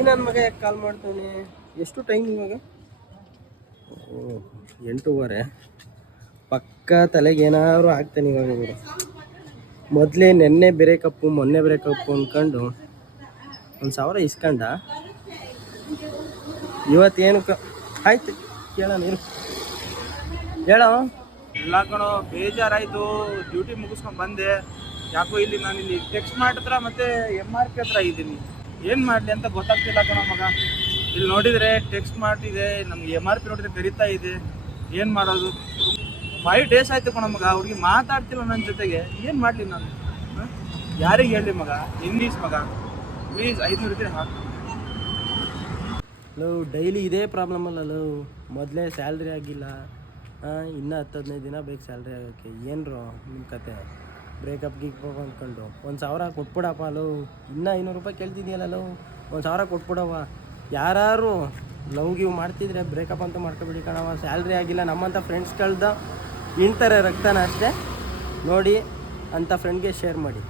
ಈ ನನ್ನ ಮಗ ಯಾಕೆ ಕಾಲ್ ಮಾಡ್ತಾನೆ? ಎಷ್ಟು ಟೈಮ್ ಇವಾಗ? 8:15. ಪಕ್ಕ ತಲೆಗೆ ಏನಾದ್ರು ಆಗ್ತಾನೆ ಇವಾಗ. ಇವರು ಮೊದಲೇ ನೆನ್ನೆ ಬೇರೆ ಕಪ್ಪು ಮೊನ್ನೆ ಬೇರೆ ಕಪ್ಪು ಅಂದ್ಕೊಂಡು 1,000 ಇಸ್ಕೊಂಡ. ಇವತ್ತೇನು ಆಯ್ತು ಕೇಳೋಣ ಇರು. ಹೇಳೋ. ಇಲ್ಲ ಕಣೋ, ಬೇಜಾರಾಯಿತು. ಡ್ಯೂಟಿ ಮುಗಿಸ್ಕೊಂಡು ಬಂದೆ. ಯಾಕೋ ಇಲ್ಲಿ ನಾನು ಇಲ್ಲಿ ಟೆಕ್ಸ್ಟ್ ಮಾಡಿದ್ರ ಮತ್ತೆ MRP ಹತ್ರ ಇದ್ದೀನಿ. ಏನು ಮಾಡಲಿ ಅಂತ ಗೊತ್ತಾಗ್ತಿಲ್ಲ ಕಣೋ ಮಗ. ಇಲ್ಲಿ ನೋಡಿದರೆ ಟೆಕ್ಸ್ಟ್ ಮಾಡ್ತಿದೆ, ನಮ್ಗೆ MRP ನೋಡಿದ್ರೆ ಕರಿತಾ ಇದೆ. ಏನು ಮಾಡೋದು? 5 days ಆಯಿತು ಕಣೋ ಮಗ. ಅವ್ರಿಗೆ ಮಾತಾಡ್ತಿಲ್ಲ ನನ್ನ ಜೊತೆಗೆ. ಏನು ಮಾಡಲಿ ನಾನು? ಯಾರಿಗೆ ಹೇಳಿ ಮಗ? ಇಂಗ್ಲೀಷ್ ಮಗ, ಪ್ಲೀಸ್ 500 ರೂಪಾಯಿ ಹಾಕು. ಲವ್ ಡೈಲಿ ಇದೇ ಪ್ರಾಬ್ಲಮ್ ಅಲ್ಲ ಲವ್. ಮೊದಲೇ ಸ್ಯಾಲ್ರಿ ಆಗಿಲ್ಲ, ಇನ್ನೂ 10-15 ದಿನ ಬೇಕು ಸ್ಯಾಲ್ರಿ ಆಗೋಕ್ಕೆ. ಏನ್ರೋ ನಿಮ್ಮ ಕತೆ? ಬ್ರೇಕಪ್ ಗೀಕ್ ಅಂದ್ಕೊಂಡು 1,000 ಕೊಟ್ಬಿಡಪ್ಪ ಲವ್. ಇನ್ನೂ 500 ರೂಪಾಯಿ ಕೇಳ್ತಿದ್ದೀಯಲ್ಲ ಲವ್, 1,000 ಕೊಟ್ಬಿಡವ. ಯಾರು ಲವ್ ಗಿವ್ ಮಾಡ್ತಿದ್ರೆ ಬ್ರೇಕಪ್ ಅಂತ ಮಾಡ್ಕೊಬಿಡಿ ಕಣವ. ಸ್ಯಾಲ್ರಿ ಆಗಿಲ್ಲ, ನಮ್ಮಂಥ ಫ್ರೆಂಡ್ಸ್ಗಳ್ದು ಇಂತಾರೆ ರಕ್ತನ ಅಷ್ಟೇ ನೋಡಿ, ಅಂಥ ಫ್ರೆಂಡ್ಗೆ ಶೇರ್ ಮಾಡಿ.